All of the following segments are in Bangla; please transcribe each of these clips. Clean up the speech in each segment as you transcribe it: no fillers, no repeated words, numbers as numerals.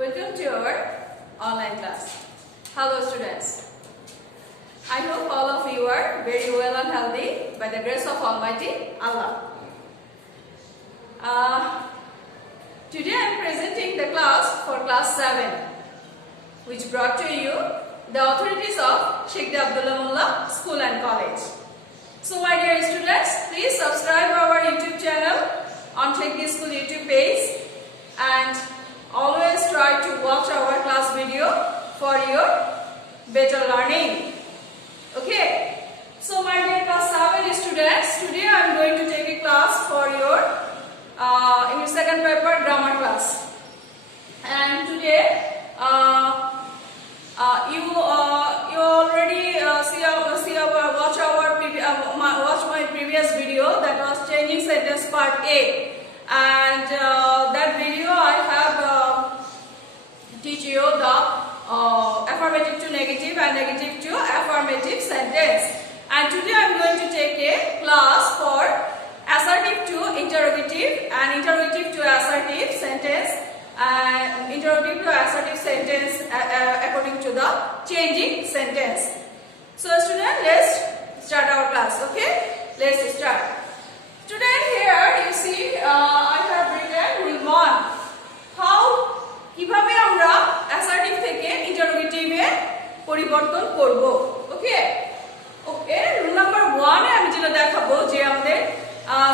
Welcome to our online class. Hello students. I hope all of you are very well and healthy by the grace of Almighty Allah. Today I am presenting the class for class 7, which brought to you the authorities of Sheikh Abdullah Mullah School and College. So my dear students, please subscribe our YouTube channel on Sheikh School YouTube page and always try to watch our class video for your better learning. Okay. So my dear class 7 students, today I am going to take a class for your English second paper grammar class. And today you already watch my previous video, that was changing sentence part A, and that video I have teach you the affirmative to negative and negative to affirmative sentence. And today I am going to take a class for assertive to interrogative and interrogative to assertive sentence and interrogative to assertive sentence according to the changing sentence. So students, let's start our class. Okay, let's start. Student, here you see I have written rule 1. How কিভাবে আমরা assertive থেকে interrogative এ পরিবর্তন করব। ওকে ওকে রুল নাম্বার 1 এ আমি যেটা দেখাবো যে আমাদের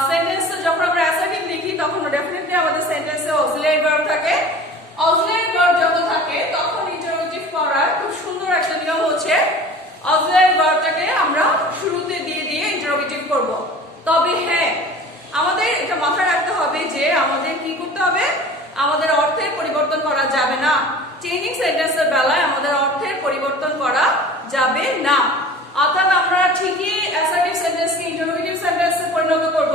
সেন্টেন্স যখন আমরা assertive লিখি তখন ডেফিনেটলি আমাদের সেন্টেন্সে অক্সিলারি ভার্ব থাকে। অক্সিলারি ভার্ব যখন থাকে তখন ইন্টারোগেটিভ করার খুব সুন্দর একটা নিয়ম হচ্ছে অক্সিলারি ভার্বটাকে আমরা শুরুতে দিয়ে ইন্টারোগেটিভ করব। তবে হ্যাঁ, আমাদের এটা মাথায় রাখতে হবে যে আমাদের কি করতে হবে, আমাদের অর্থের পরিবর্তন করা যাবে না। চেঞ্জিং সেন্টেন্সের বেলায় আমাদের অর্থের পরিবর্তন করা যাবে না। অর্থাৎ আমরা ঠিকই অ্যাসার্টিভ সেন্টেন্সকে ইন্টারোগেটিভ সেন্টেন্সে পরিণত করব,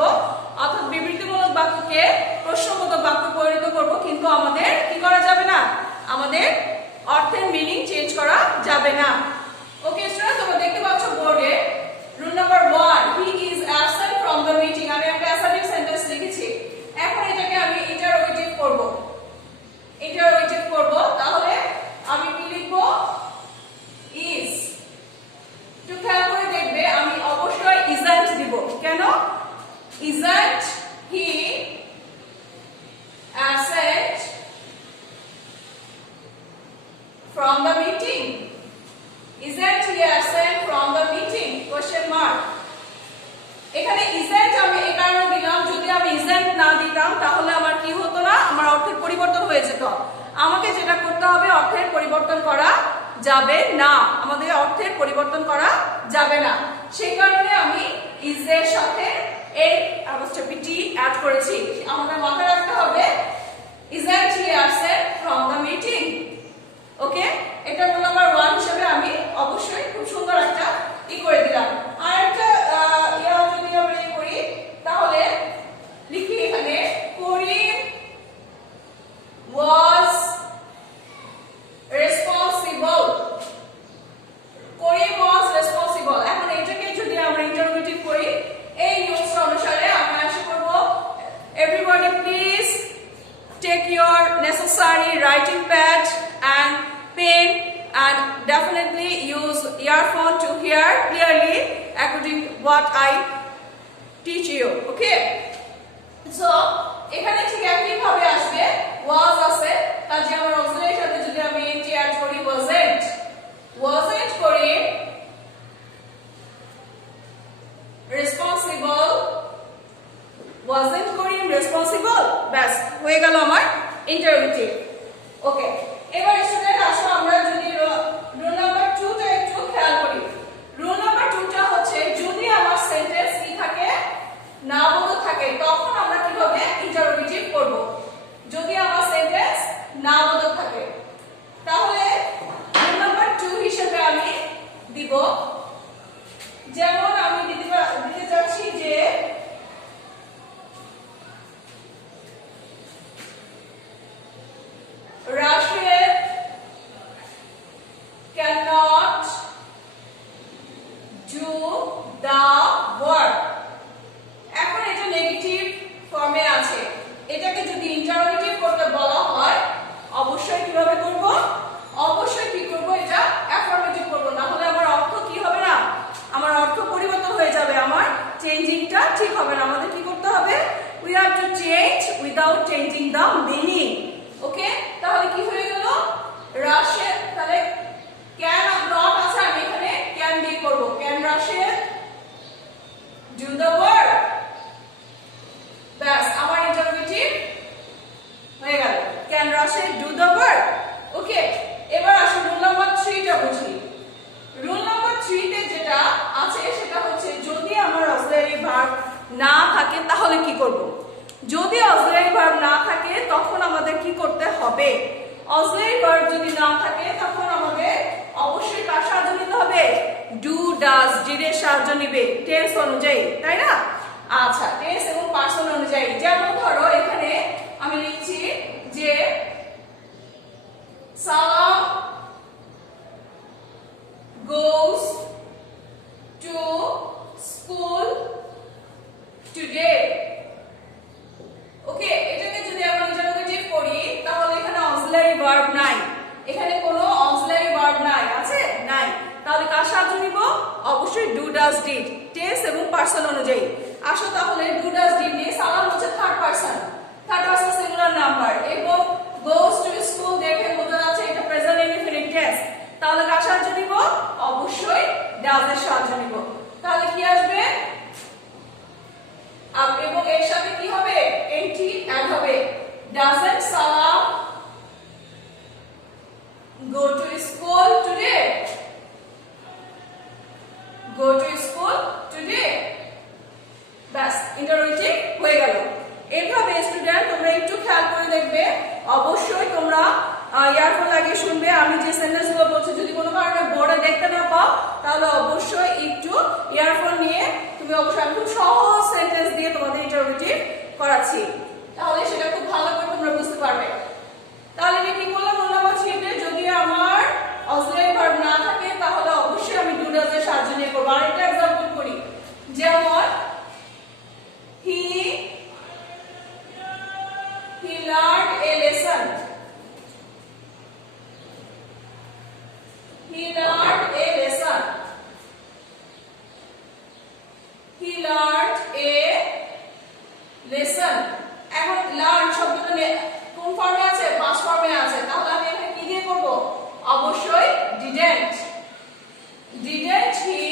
অর্থাৎ বিবৃতিমূলক বাক্যকে প্রশ্নবোধক বাক্যে পরিণত করব, কিন্তু আমাদের কি করা যাবে না, আমাদের অর্থের মিনিং চেঞ্জ করা যাবে না। ওকে স্টুডেন্টস, তোমরা দেখতে পাচ্ছ বোর্ডে rule number 1, he is absent from the meeting. আমি একটা অ্যাসার্টিভ সেন্টেন্স লিখেছি, এখন এটাকে আমি ইন্টারোগেটিভ করব। ইন্টারোগেটিভ করব, তাহলে আমি কি লিখব, ইজ। একটু খেয়াল করে দেখবে আমি অবশ্যই ইজন্ট দিব। কেন? Isn't he absent from the meeting? Isn't he absent from the meeting? Question mark. এখানে isn't আমি এই কারণে দিলাম, যদি আমি isn't না দিতাম তাহলে আমার কি হতো না, আমার অর্থের পরিবর্তন হয়ে যেত। আমাকে যেটা করতে হবে, অর্থের পরিবর্তন করা যাবে না, আমাদের অর্থের পরিবর্তন করা যাবে না। সেই কারণে আমি is এর সাথে এই অ্যাপোস্ট্রফি টি অ্যাড করেছি। আমাদের মাথায় রাখতে হবে isn't he absent from the meeting? ওকে, এটা রুল নাম্বার 1 হিসেবে আমি অবশ্যই খুব সুন্দর একটা করে দিলাম। আর একটা যদি আমরা করি তাহলে লিখি এখানে করিম was responsible. Karim was responsible। এখন এটাকে যদি আমরা ইন্টারোগেটিভ করি এই নিয়মটা অনুসারে আমরা আশা করব everybody please take your necessary writing pad and pen and definitely use earphone to hear clearly according what I teach you. Okay, so এখানে ঠিক একই ভাবে আসবে was আছে, কাজে আমরা অক্সিলারি সাথে যদি আমি ent অ্যাড করি wasn't করি responsible, wasn't করি responsible, ব্যাস হয়ে গেল আমার ইন্টারোগেটিভ। ওকে, এবার স্টুডেন্ট আসো আমরা যদি রুল নাম্বার 2 টা একটু খেয়াল করি। রুল নাম্বার 2 টা হচ্ছে যদি আমার সেন্টেন্স কি থাকে, নাবোধক থাকে, তখন আমরা কিভাবে ইন্টারোগেটিভ করব। যদি আমার সেন্টেন্স নাবোধক থাকে তাহলে রুল নাম্বার 2 হিসেবে আমি দিব, যেমন আমি দিতে যাচ্ছি যে Rashid cannot do the work. এখন এটা নেগেটিভ ফর্মে আছে, এটাকে যদি ইন্টারোগেটিভ করতে বলা হয় অবশ্যই কিভাবে আসে ডু দ্য ভার্ব। ওকে, এবার আসো রুল নাম্বার 3 টা বুঝি। রুল নাম্বার 3 তে যেটা আছে সেটা হচ্ছে যদি আমার অক্সিলারি ভার্ব না থাকে তাহলে কি করব? যদি অক্সিলারি ভার্ব না থাকে তখন আমাদের কি করতে হবে? অক্সিলারি ভার্ব যদি না থাকে তখন আমাদের অবশ্যই কার সাহায্য নিতে হবে? ডু ডাজ ডিড এর সাহায্য নিবে টেন্স অনুযায়ী, তাই না? আচ্ছা, টেন্স এবং পারসন অনুযায়ী। যেমন ধরো এখানে আমি লিখছি যে সালাম goes to school today. ওকে, এটাকে যদি আমরা ইন্টারোগেটিভ করি তাহলে এখানে অক্সিলারি ভার্ব নাই, এখানে কোনো অক্সিলারি ভার্ব নাই, আছে নাই, তাহলে কার সাহায্য নিব? অবশ্যই ডু ডাজ ডিড টেন্স এবং পারসন অনুযায়ী। আসো তাহলে ডু ডাজ ডিড নিয়ে। সালাম হচ্ছে থার্ড পারসন সিঙ্গুলার নাম্বার এবং goes to school দেখে বোঝা যাচ্ছে এটা প্রেজেন্ট ইনডিফিনিট টেন্স, তাহলে কার সাহায্য নিব? অবশ্যই ডাজ এর সাহায্য নিব। তাহলে কি আসবে? এবং এর সাথে কি হবে? এনটি অ্যাড হবে। Doesn't Salam go to school today? Go to school today. Bus, interrogative হয়ে গেল। এইভাবে স্টুডেন্ট তোমরা একটু খেয়াল করে দেখবে, অবশ্যই তোমরা ইয়ারফোন লাগিয়ে শুনবে আমি যে সেন্টেন্সগুলো বলছি। যদি কোনো কারণে বোর্ডে দেখতে না পাও তাহলে অবশ্যই একটু ইয়ারফোন নিয়ে তুমি অবশ্যই, আমি খুব সহজ সেন্টেন্স দিয়ে তোমাদের ইন্টারোগেটিভ করাচ্ছি, তাহলে সেটা খুব ভালো করে তোমরা বুঝতে পারবে। তাহলে আমি কি বললাম? রুল নাম্বার 3 তে যদি আমার অক্সিলারি ভার্ব না থাকে তাহলে অবশ্যই আমি ডু ডাজ এর সাহায্য নিয়ে করব। আরেকটা एग्जांपल করি, যেমন he learned a lesson. He learned a lesson. He learned a lesson. এখন লার্ন শব্দটা কোন ফর্মে আছে? পাস্ট ফর্মে আছে, তাহলে আমি এখানে কি দিয়ে করব? অবশ্যই didn't he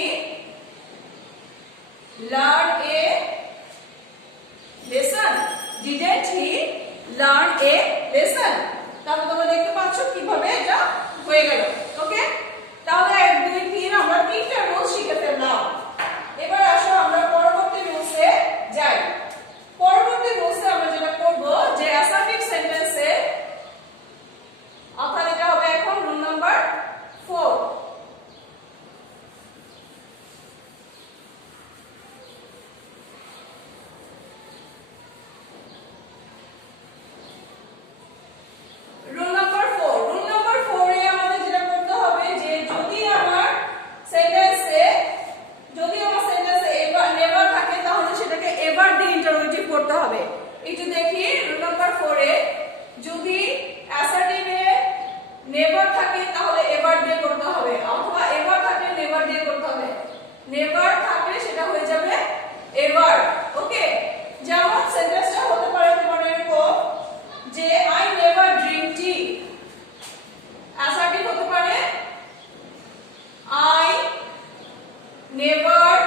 learn a lesson? Didn't he learn a lesson? তাহলে তোমরা দেখতে পাচ্ছ কিভাবে এটা হয়ে গেল। ওকে, তাহলে 1 2 3 আমরা তিনটা রুল শিখে ফেললাম। এবার আসো আমরা পরবর্তী রুলসে যাই। পরবর্তী রুলসে আমরা যেটা করব যে অ্যাসার্টিভ সেন্টেন্সে, অর্থাৎ এটা হবে এখন রুল নাম্বার 4। রুল নাম্বার 4 এ আমাদের যেটা করতে হবে যে যদি আমার সেন্টেন্সে এভার নেভার থাকে তাহলে সেটাকে এভার দিয়ে ইন্টারোগেটিভ করতে হবে। একটু দেখি রুল নাম্বার 4 এ যদি অ্যাসার্টিভে নেভার থাকে তাহলে এভার দিয়ে করতে হবে, অথবা এভার থাকলে নেভার দিয়ে করতে হবে। নেভার থাকলে সেটা হয়ে যাবে এভার। ওকে, যেমন সেন্টেন্সটা হতে পারে তোমার এরকম যে I never drink tea. Assertive হতে পারে I never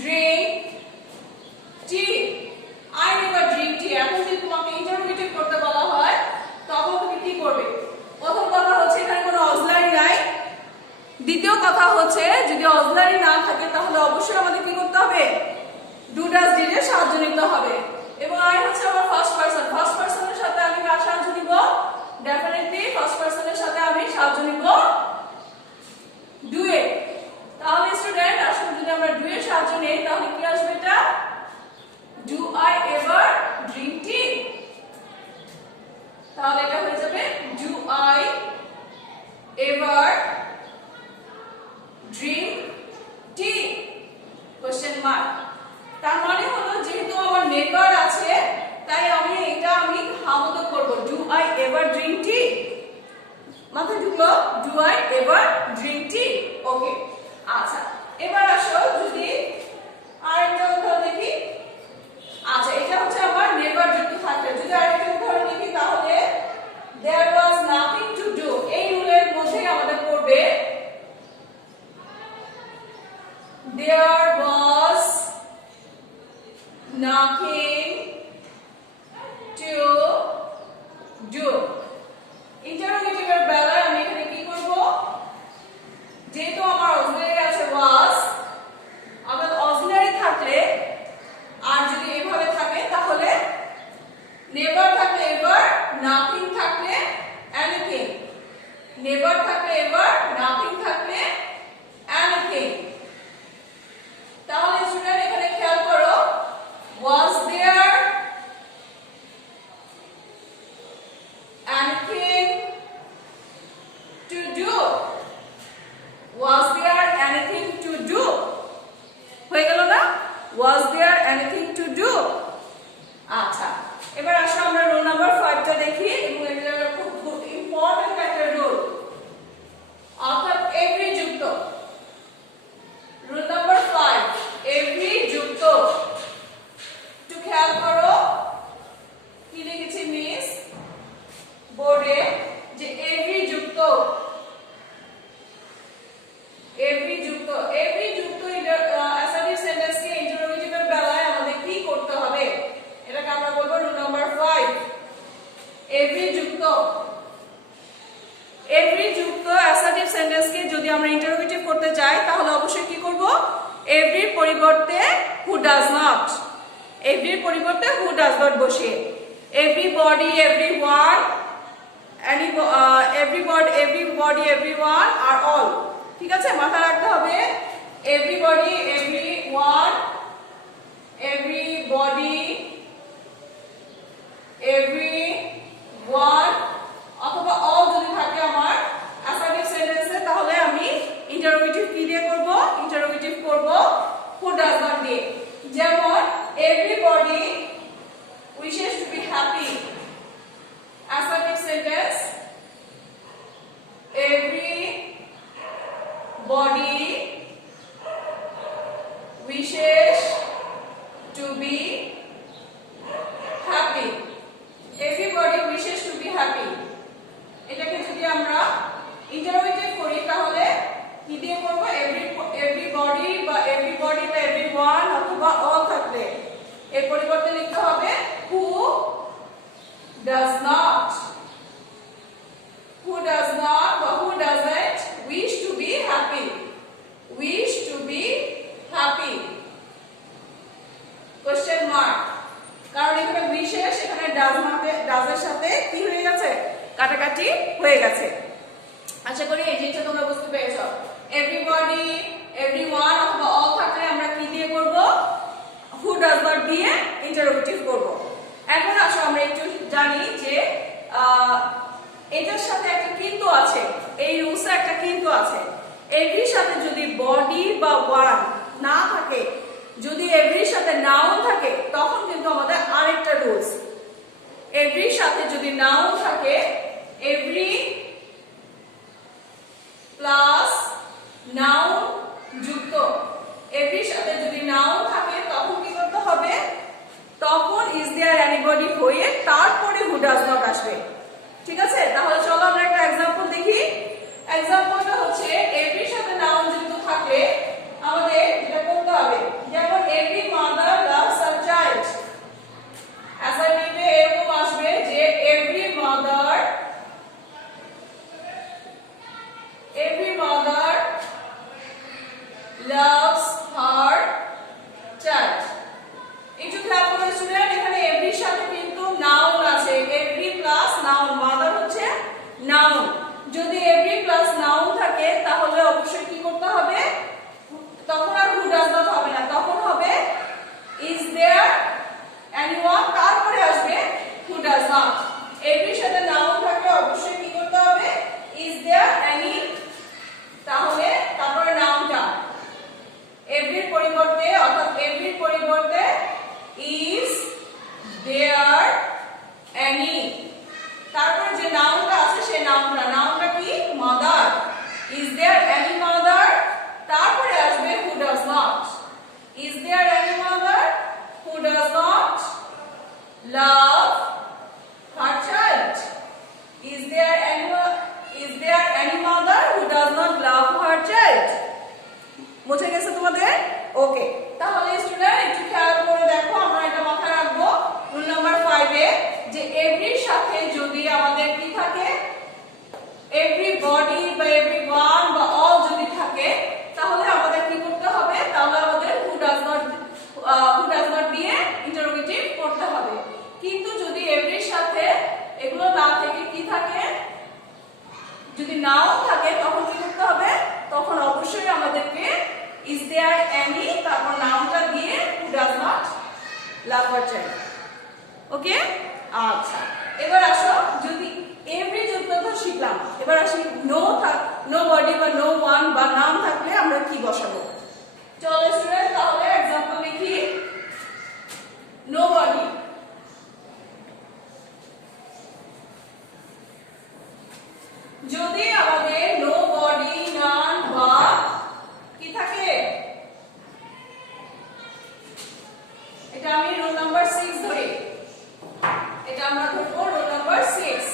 drink tea. I never drink tea. এখন যদি তোমাকে ইন্টারোগেটিভ করতে বলা হয় তখন তুমি কি করবে? প্রথম কথা হচ্ছে এখানে কোনো অক্সিলারি নাই। দ্বিতীয় কথা হচ্ছে যদি অক্সিলারি না থাকে তাহলে অবশ্যই আমাদের কি করতে হবে? ডু ডাজ ডিড এর সাহায্য নিতে হবে। এবং আই হচ্ছে আমার ফার্স্ট পারসনের সাথে আমি কার সাহায্য নিব? ডেফিনেটলি ফার্স্ট পারসনের সাথে আমি সাহায্য নিব ডু এর। তাহলে স্টুডেন্ট আসলে যদি আমরা ডু এর সাহায্য নেই তাহলে কি আসবে? এটা ডু আই এভার ড্রিঙ্ক টি। তাহলে এটা হয়ে যাবে do I ever drink T question mark. তার মানে হলো যেহেতু আমার নেভার আছে তাই আমি হামদক করব do I ever drink tea. মাথায় ঢুকলো? Do I ever drink tea. Okay, আচ্ছা এবার আসো যদি আরেকটা উদাহরণ দেখি। আচ্ছা, এটা হচ্ছে আমার নেভার যুক্ত থাকবে। যদি আরেকটা উদাহরণ লিখি তাহলে there was nothing to do। এই রুলের মধ্যে আমাদের পড়বে there was nothing to do। যুক্ত অ্যাসার্টিভ সেন্টেন্সকে যদি আমরা ইন্টারোগেটিভ করতে চাই তাহলে অবশ্যই কি করব এভরির পরিবর্তে হু ডাজ নট এভরির পরিবর্তে হু ডাজ নট বসিয়ে এভরিবডি এভরিওয়ান everybody everyone আর all ঠিক আছে মাথায় রাখতে হবে everybody everyone অথবা all যদি থাকে আমার অ্যাসার্টিভ সেন্টেন্সে তাহলে আমি ইন্টারোগেটিভ কি দিয়ে করব ইন্টারোগেটিভ করব who does not দিয়ে যেমন everybody wishes to be happy assertive sentence everybody wishes to be happy everybody wishes to be happy এটাকে যদি আমরা ইন্টারোগেটিভ করি তাহলে কি দিয়ে করব everybody বা everyone অথবা all থাকবে এর পরিবর্তে লিখতে হবে who does not বা who doesn't wish to be happy question mark কারণ এখানে wishes এখানে does এর সাথে কি হয়ে গেছে কাটাকাটি হয়ে গেছে আশা করি এই জিনিসটা তোমরা বুঝতে পেরেছো everybody everyone অথবা all থাকলে আমরা কি দিয়ে করব who does not দিয়ে ইন্টারোগেটিভ করব এখন আসো আমরা একটু জানি যে এটার সাথে একটা কিন্তু আছে এই রুলসে একটা কিন্তু আছে এভরির সাথে যদি বডি বা ওয়ান না থাকে যদি এভরির সাথে নাউন থাকে তখন কিন্তু আমাদের আরেকটা রুলস এভরির সাথে যদি নাউন থাকে এভরি প্লাস নাউন যুক্ত এভরির সাথে যদি নাউন থাকে তখন কি করতে হবে তখন ইজ দেয়ার এনিবডি হয়ে তারপরে হু ডাজ নট আসবে ঠিক আছে তাহলে চলো আমরা একটা एग्जांपल দেখি एग्जांपलটা হচ্ছে এভরির সাথে নাউন যুক্ত থাকলে আমাদের এটা করতে হবে যেমন every mother loves her child অ্যাসার্টিভে এরকম আসবে যে every mother loves her child একটু খেয়াল করে স্টুডেন্ট এখানে এভরির সাথে কিন্তু নাউন আছে এভরি প্লাস নাউন মাদার হচ্ছে নাউন যদি এভরি প্লাস নাউন থাকে তাহলে অবশ্যই কি করতে হবে তখন আর হু ডাজ নট হবে না তখন হবে ইজ देयर এনিওয়ান তারপরে আসবে হু ডাজ নট এভরির সাথে নাউন থাকলে অবশ্যই কি করতে হবে ইজ देयर এনি তাহলে তারপরে নাউনটা এভরির পরিবর্তে অর্থাৎ এভরির পরিবর্তে is there any তারপর যে নাউনটা আছে সেই নাউনটা কি mother is there any mother তারপরে আসবে who does not is there any mother who does not love her child is there any mother who does not love her child বুঝে গেছে তোমাদের ওকে তাহলে স্টুডেন্ট একটু খেয়াল করে দেখো আমরা এটা মাথায় রাখবো রুল নাম্বার 5 এ যে এভরির সাথে যদি আমাদের কি থাকে এভরিবডি বা এভরিওয়ান বা অল যদি থাকে তাহলে আমাদের কি করতে হবে তাহলে আমাদের হু ডাজ নট দিয়ে ইন্টারোগেটিভ করতে হবে কিন্তু যদি এভরির সাথে এগুলো না থেকে কি থাকে যদি নাউন থাকে তখন কি করতে হবে তখন অবশ্যই আমাদেরকে is there any তারপর নাউনটা দিয়ে who does not love her child ওকে আচ্ছা এবার আসো যদি এভরি যুক্ত তো শিখলাম এবার আসি নো বডি বা নো ওয়ান বা নাম থাকলে আমরা কি বসাবো চলো স্টুডেন্ট তাহলে एग्जांपल লিখি নো বডি যদি আমাদের নো বডি নান বা কি থাকে এটা আমি রোল নাম্বার 6 ধরি এটা আমরা ধরবো রোল নাম্বার 6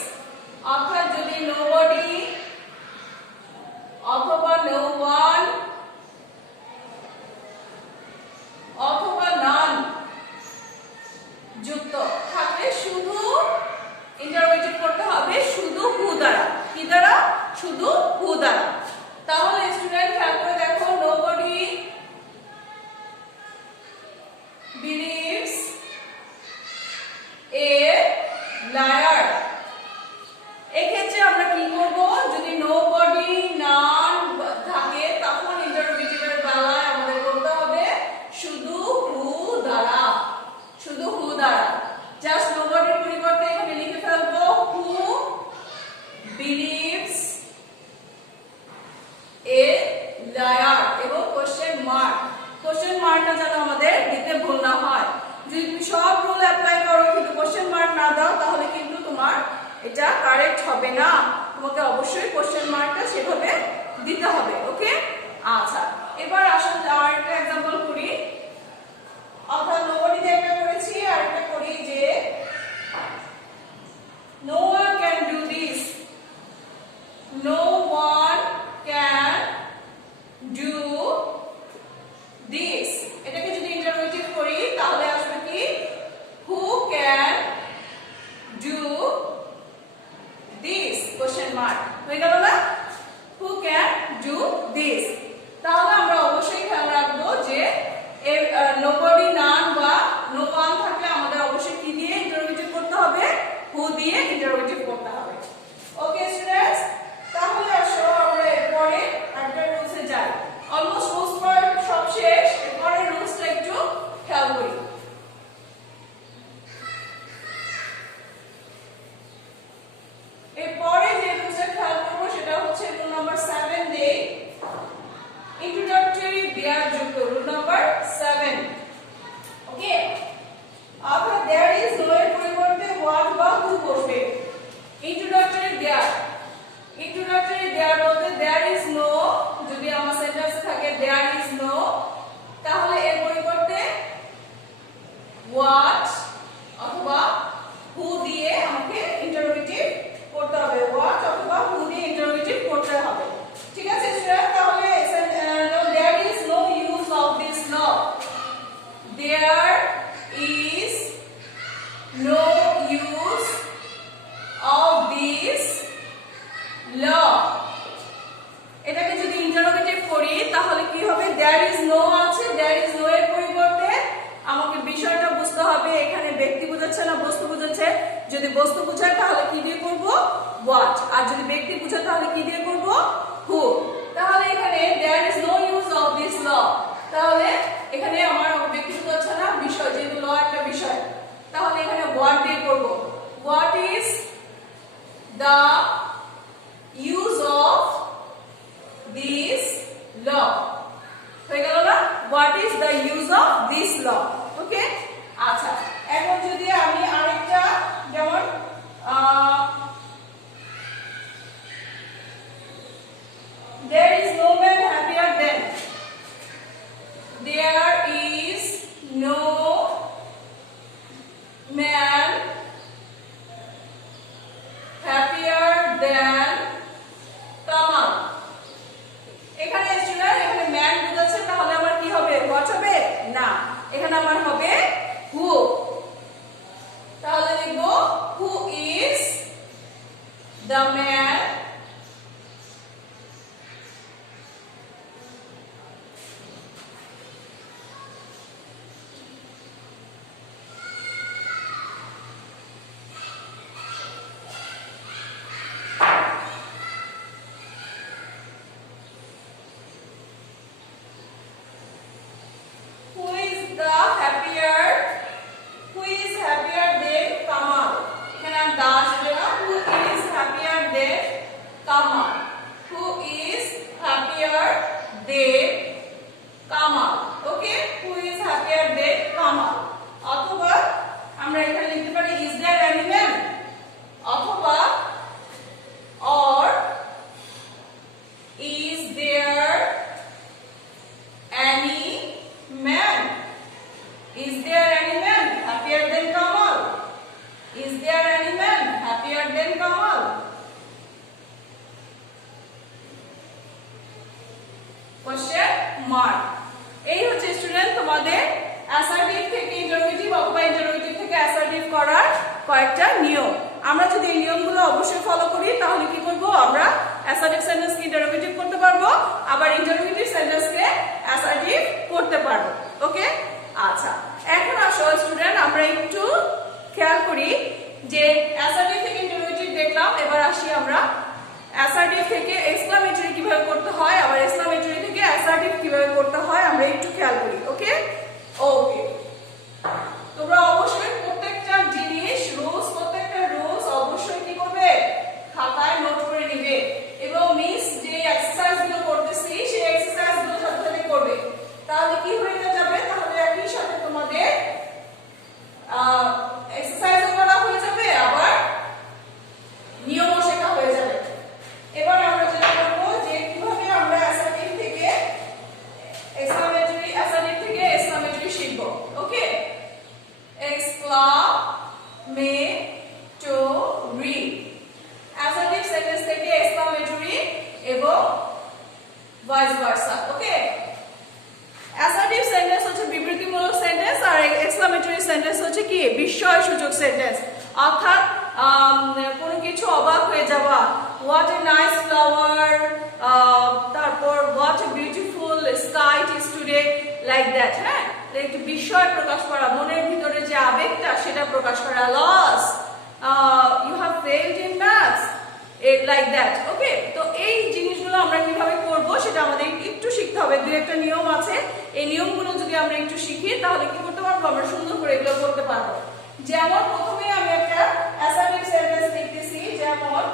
এটা কারেক্ট হবে না, তোমাকে অবশ্যই কোশ্চেন মার্কটা সেভাবে দিতে হবে। ওকে, আচ্ছা এবার আসুন আরেকটা एग्जांपल করি। অর্থাৎ নোবডিতে একটা করেছি, আরেকটা করি যে no one can do this, no one can do this। এটাকে যদি ইন্টারোগেটিভ করি তাহলে আসবে কি who can do this question mark। হয়ে গেল না, who can do this। তাহলে আমরা অবশ্যই খেয়াল রাখবো যে nobody, none বা no one থাকলে আমাদের অবশ্যই কি দিয়ে ইন্টারোগেটিভ করতে হবে, who দিয়ে ইন্টারোগেটিভ করতে হবে। ওকে স্টুডেন্টস, তাহলে আসো আমরা এরপরে একটা রুলসে যাই। অলমোস্ট রুলস পড়া সব শেষ, এরপরে রুলসটা একটু খেয়াল করি। এরপরে যে রুলসটা খেয়াল করব সেটা হচ্ছে রুল নাম্বার 7 দেই, ইন্ট্রোডাক্টরি দেয়ার যুক্ত রুল নাম্বার 7। ওকে, অর্থাৎ দেয়ার ইজ নো এর পরিবর্তে হোয়াট বা হু বসবে। ইন্ট্রোডাক্টরি দেয়ার, ইন্ট্রোডাক্টরি দেয়ার বলতে দেয়ার ইজ নো, যদি আমার সেন্টেন্সে থাকে দেয়ার ইজ নো, তাহলে এর পরিবর্তে হোয়াট অথবা হু দিয়ে আমাকে ইন্টারোগেটিভ করতে হবে, হোয়াট অথবা হু দিয়ে ইন্টারোগেটিভ করতে হবে। ঠিক আছে স্টুডেন্ট, তাহলে there is no use of this law, there is no use of this law। এটাকে যদি ইন্টারোগেটিভ করি তাহলে কি হবে, there is no আছে, there is no এর পরিবর্তে আমাকে বিষয়টা বুঝতে হবে, এখানে ব্যক্তি বোঝাচ্ছে না বস্তু বোঝাচ্ছে। যদি বস্তু বোঝায় তাহলে কি দিয়ে করব, what, আর যদি ব্যক্তি বোঝায় তাহলে কি দিয়ে করব, who। তাহলে এখানে there is no use of this law, তাহলে এখানে আমার ব্যক্তি বোঝাচ্ছে না বিষয়, যেহেতু ল একটা বিষয়, তাহলে এখানে what দিয়ে করব, what is the use of this law। হয়ে গেল না, what is the use of this law। ওকে, আচ্ছা এখন যদি আমি আরেকটা যেমন there is no man happier than, there is no man happier than Kamal। এখানে স্টুডেন্ট এখানে ম্যান বোঝাচ্ছে, তাহলে আমার কি হবে, হোয়াট হবে না, এখানে আমার হবে হু। তাহলে লিখব who is the man mark. এই হচ্ছে স্টুডেন্ট তোমাদের অ্যাসার্টিভ থেকে ইন্টারোগেটিভ অথবা ইন্টারোগেটিভ থেকে অ্যাসার্টিভ করার কয়েকটা নিয়ম। আমরা যদি এই নিয়মগুলো অবশ্যই ফলো করি তাহলে কি করব, আমরা অ্যাসার্টিভ সেন্টেন্সকে ইন্টারোগেটিভ করতে পারবো, আবার ইন্টারোগেটিভ সেন্টেন্সকে অ্যাসার্টিভ করতে পারবো। ওকে, আচ্ছা এখন আসো স্টুডেন্ট আমরা একটু খেয়াল করি যে অ্যাসার্টিভ থেকে ইন্টারোগেটিভ দেখলাম, এবার আসি আমরা অ্যাসার্টিভ থেকে এক্সক্লামেটরি কিভাবে করতে হয়, আবার এক্সক্লামেটরি থেকে অ্যাসার্টিভ কিভাবে করতে হয় আমরা একটু খেয়াল করি। ওকে ওকে, তোমরা অবশ্যই প্রত্যেকটা জিনিস রুলস, প্রত্যেকটা রুলস অবশ্যই কি করবে, খাতায় নোট করে নিবে এবং মিস যে এক্সারসাইজগুলো করতেছি সেই এক্সারসাইজগুলো সাথে সাথে করবে। তাহলে কি হয়ে যাবে, তাহলে একই সাথে তোমাদের এক্সারসাইজও করা হয়ে যাবে, আবার vice versa. Okay. Assertive sentence হচ্ছে বিবৃতিমূলক সেন্টেন্স আর এক্সক্লামেটরি সেন্টেন্স হচ্ছে কি বিস্ময়সূচক সেন্টেন্স, অর্থাৎ কোনো কিছু অবাক হয়ে যাওয়া, what a nice flower, তারপর what a beautiful sky it is today, like that. হ্যাঁ, একটু বিস্ময় প্রকাশ করা, মনের ভিতরে যে আবেগটা সেটা প্রকাশ করা, loss, you have failed in maths, like that. Okay, তো এই জিনিসগুলো আমরা কিভাবে করব সেটা আমাদের একটু শিখতে হবে। দুই একটা নিয়ম আছে, এই নিয়মগুলো যদি আমরা একটু শিখি তাহলে কি করতে পারবো, আমরা সুন্দর করে এগুলো করতে পারবো। যেমন প্রথমে আমি একটা অ্যাসার্টিভ সেন্টেন্স লিখতেছি, যেমন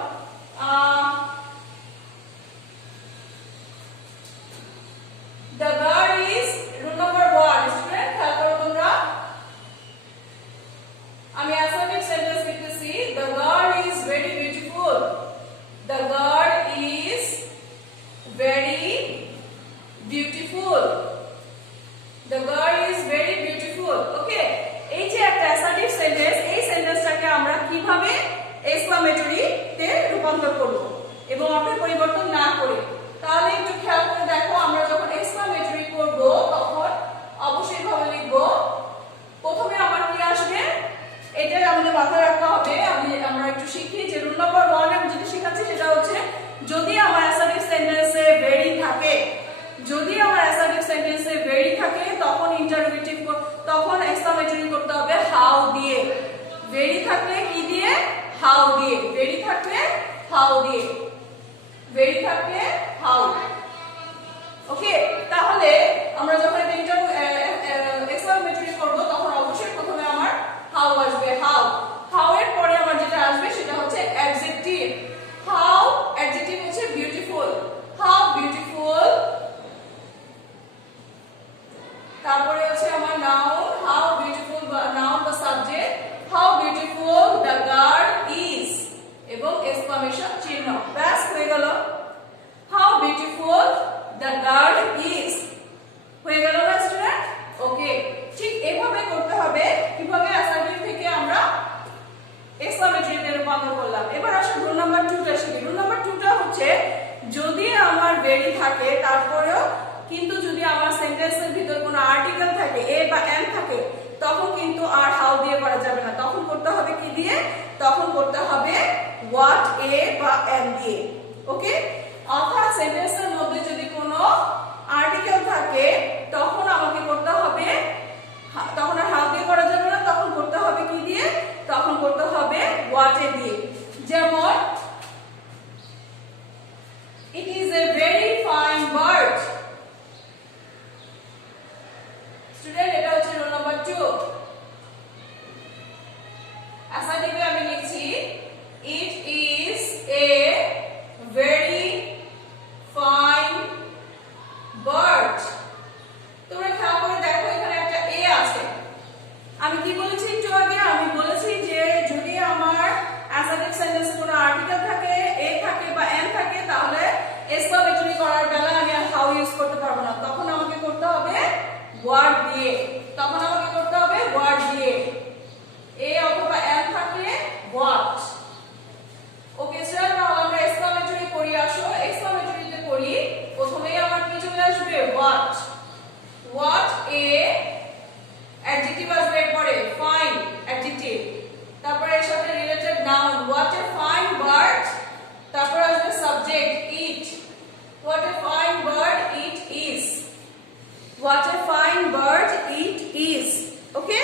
the girl is rule number 1. Student খেয়াল করো তোমরা, আমি অ্যাসার্টিভ সেন্টেন্স লিখতেছি, the girl is very beautiful. The girl is very beautiful. The girl is very beautiful. Okay, এই যে একটা অ্যাসার্টিভ সেন্টেন্স, এই সেন্টেন্সটাকে আমরা কিভাবে এক্সক্লামেটরি তে রূপান্তর করব এবং অর্থ পরিবর্তন না করে, তাহলে একটু খেয়াল করে দেখো। আমরা যখন এক্সক্লামেটরি করব তখন অবশ্যই ভাবে লিখব। প্রথমে আমার কি আসবে এটা আমাদের মাথায় রাখতে হবে। আমরা একটু শিখি যে রুল নাম্বার 1 আমি যেটা শেখাচ্ছি সেটা হচ্ছে, যদি আমার অ্যাসার্টিভ সেন্টেন্সে ভেরি থাকে, যদি আমার অ্যাসার্টিভ সেন্টেন্সে ভেরি থাকে তখন ইন্টারোগেটিভ, তখন এক্সক্লামেটরি করতে হবে হাউ দিয়ে। ভেরি থাকলে কি দিয়ে, হাউ দিয়ে। ভেরি থাকলে হাউ দিয়ে, ভেরি থাকলে হাউ। ওকে, তাহলে আমরা যখন এক্সক্লামেটরি করব তখন অবশ্যই প্রথমে আমার হাউ আসবে, হাউ। হাউ এর পরে আমার যেটা আসবে সেটা হচ্ছে অ্যাডজেক্টিভ। হাউ অ্যাডজেক্টিভ হচ্ছে বিউটিফুল, হাউ বিউটিফুল। তারপরে হচ্ছে আমার নাউন, হাউ বিউটিফুল, নাউন বা subject, how beautiful the girl is, এবং এক্সক্লামেশন চিহ্ন। ব্যাস হয়ে গেল, how beautiful the girl is, হয়ে গেল না স্টুডেন্ট? ওকে, ঠিক এভাবে করতে হবে। কিভাবে অ্যাসার্টিভ থেকে আমরা এক্সক্লামেটরিতে রূপান্তর করলাম। এবার আসলে রুল নাম্বার 2টা শিখি। রুল নাম্বার 2টা হচ্ছে, যদি আমার ভেরি থাকে তারপরেও কিন্তু যদি আমার সেন্টেন্সের ভিতর কোনো আর্টিকেল থাকে, এ বা এম থাকে, তখন কিন্তু আর হাউ দিয়ে করা যাবে না। তখন করতে হবে কি দিয়ে? তখন করতে হবে হোয়াট, এ বা এম দিয়ে। ওকে, অর্থাৎ সেন্টেন্সের মধ্যে যদি কোনো আর্টিকেল থাকে তখন আমাকে করতে হবে, তখন আর হাউ দিয়ে করা যাবে না, তখন করতে হবে কি দিয়ে? তখন করতে হবে হোয়াট এ দিয়ে। যেমন it is a very fine bird. Student, এটা হচ্ছে রুল নাম্বার 2। অ্যাসার্টিভে আমি লিখছি it is a very fine bird. তোমরা খেয়াল করে দেখো এখানে একটা এ আছে। আমি কি বলেছি একটু আগে? আমি বলেছি যে যদি আমার অ্যাসার্টিভ সেন্টেন্সে কোনো আর্টিকেল থাকে, এ থাকে বা এম থাকে, তাহলে এক্সক্লামেটরি করার বেলা আমি আর হাউ ইউজ করতে পারবো না। তখন আমাকে করতে হবে ওয়ার্ড দিয়ে, তখন আমাকে করতে হবে ওয়ার্ড দিয়ে। এ অথবা এম থাকলে হোয়াট। ওকে স্যার, তাহলে আমরা এক্সক্লামেটরি করি। আসো এক্সক্লামেটরিতে করি। প্রথমেই আমার কি চলে আসবে? হোয়াট। হোয়াট এ অ্যাডজেক্টিভ আসবে, এরপরে ফাইন অ্যাডজেক্টিভ, তারপরে এর সাথে related noun what a fine bird, তারপর আসবে subject it, what a fine bird it is, what a fine bird it is. Okay,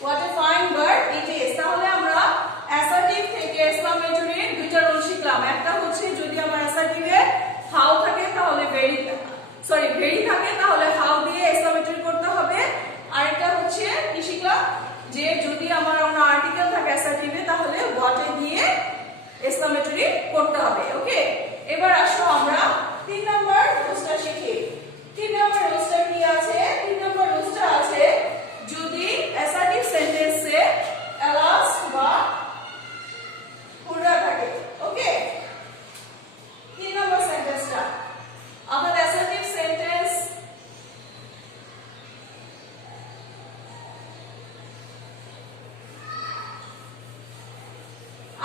what a fine bird it is. তাহলে আমরা অ্যাসার্টিভ থেকে এক্সক্লামেটরি দুইটা রুল শিখলাম। একটা হচ্ছে যদি আমার অ্যাসার্টিভে হাউ থাকে তাহলে ভেরি থাকে তাহলে হাউ দিয়ে এক্সক্লামেটরি করতে হবে। আরেকটা হচ্ছে কি শিখলাম, যে যদি আমার কোনো আর্টিকেল থাকে অ্যাসার্টিভে তাহলে হোয়াট এ দিয়ে এক্সক্লামেটরি করতে হবে। ওকে, এবার আসো আমরা 3 নম্বর রুলসটা শিখি। 3 নম্বর রুলসটা কি আছে? 3 নম্বর রুলসটা আছে, যদি অ্যাসার্টিভ সেন্টেন্সে অ্যালাস বা হুরা থাকে। ওকে, 3 নম্বর সেন্টেন্সটা আমাদের অ্যাসার্টিভ সেন্টেন্স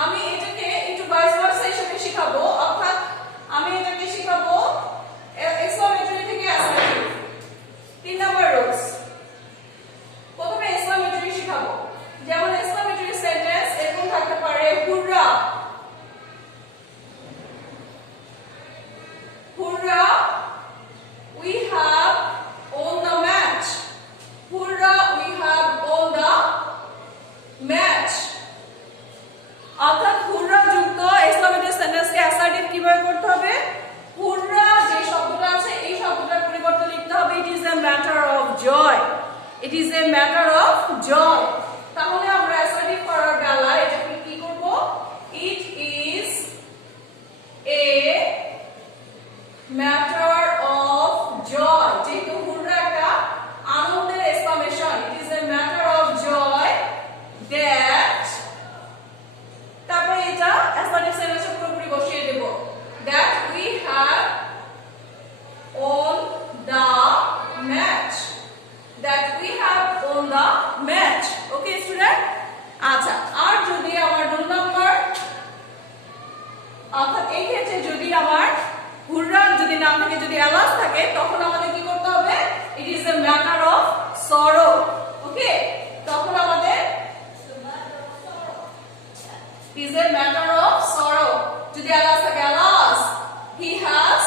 আমি এটাকে একটু ভাইস ভার্সা হিসেবে শেখাবো, অর্থাৎ আমি এটাকে শেখাবো এক্সক্লামেটরি অর্থাৎ এই ক্ষেত্রে যদি আমার হুররা যদি না থাকে, যদি এলাস থাকে, তখন আমাদের কি করতে হবে? It is a matter of sorrow. Okay, তখন আমাদের is a matter of sorrow. যদি এলাস থাকে, alas he has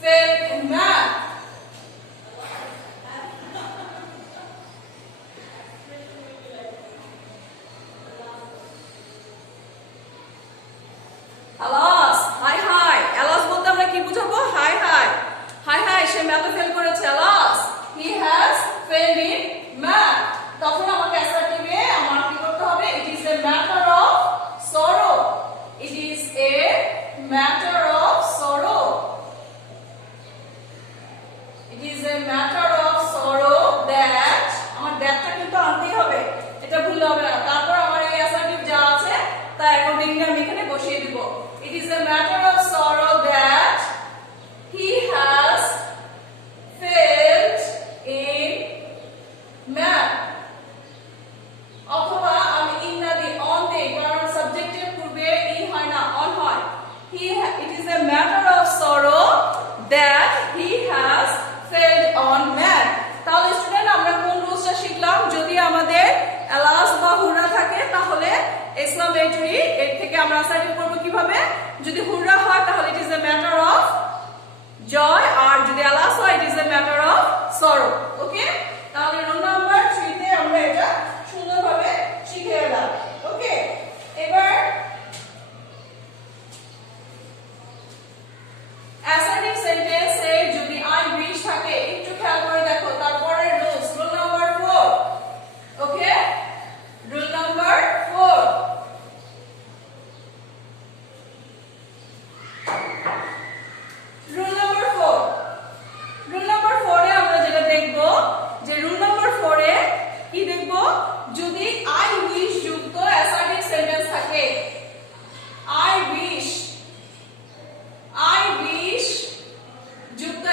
failed in math. Alas high high, alas বলতে আমরা কি বুঝাবো? হাই হাই, হাই হাই সে ম্যাথে ফেল করেছে। Alas he has failed in math. তখন আমাকে অ্যাসার্টিভে আমার কি করতে হবে? It is a matter of sorrow. It is a matter of sorrow. It is a matter of sorrow that আমার দ্যাটটা কিন্তু আনতেই হবে, এটা ভুল হবে না। তারপর আমার এই অ্যাসার্টিভ যা আছে তা অ্যাকর্ডিংলি আমি এখানে বসিয়ে দিব। It is a matter of sorrow that he has failed in math. অথবা আমি ইন না দিই, অন দেই, কারণ সাবজেক্টের পূর্বে ইন হয় না, অন হয়। It is a matter of sorrow that he has failed on math. তাহলে স্টুডেন্ট আমরা কোন রুলসটা শিখলাম? যদি আমাদের এলাস বা হুররা থাকে তাহলে এক্সক্লামেটরি এর থেকে আমরা অ্যাসার্টিভ করব কিভাবে? যদি হুররা হয় তাহলে it is a matter of joy, আর যদি এলাস হয় it is a matter of sorrow. Okay, তাহলে রুল নাম্বার 3 তে আমরা এটা সুন্দরভাবে শিখে এলাম। ওকে, এবার অ্যাসার্টিভ সেন্টেন্সে যদি আই উইশ থাকে, একটু খেয়াল করে দেখো তারপরে rules. Rule number 4। Okay, rule number 4। Rule number 4, rule number 4 এ আমরা যেটা দেখব যে রুল নাম্বার 4 এ কি দেখব? যদি আই উইশ যুক্ত অ্যাসার্টিভ সেন্টেন্স থাকে, আই উইশ যুক্ত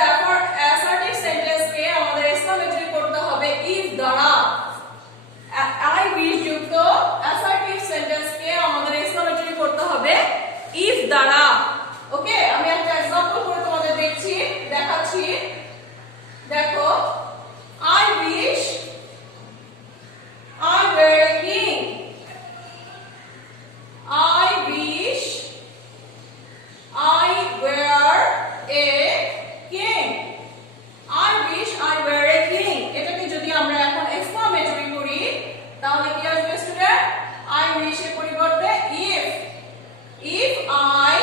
অ্যাসার্টিভ সেন্টেন্সকে আমাদের এক্সক্লামেটরি করতে হবে ইফ দ্বারা। আই উইশ যুক্ত অ্যাসার্টিভ সেন্টেন্সকে আমাদের এক্সক্লামেটরি করতে হবে ইফ দ্বারা। ওকে, আমি একটা এক্সাম্পল করে তোমাদের দেখাচ্ছি। দেখো, I wish I were a king. I wish I were a king. I wish I were a king. এটাকে যদি আমরা এখন এক্সক্লামেটরি করি তাহলে কি আসবে স্টুডেন্ট? I wish এর পরিবর্তে if I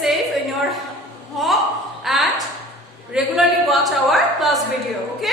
safe in your home and regularly watch our class video. Okay.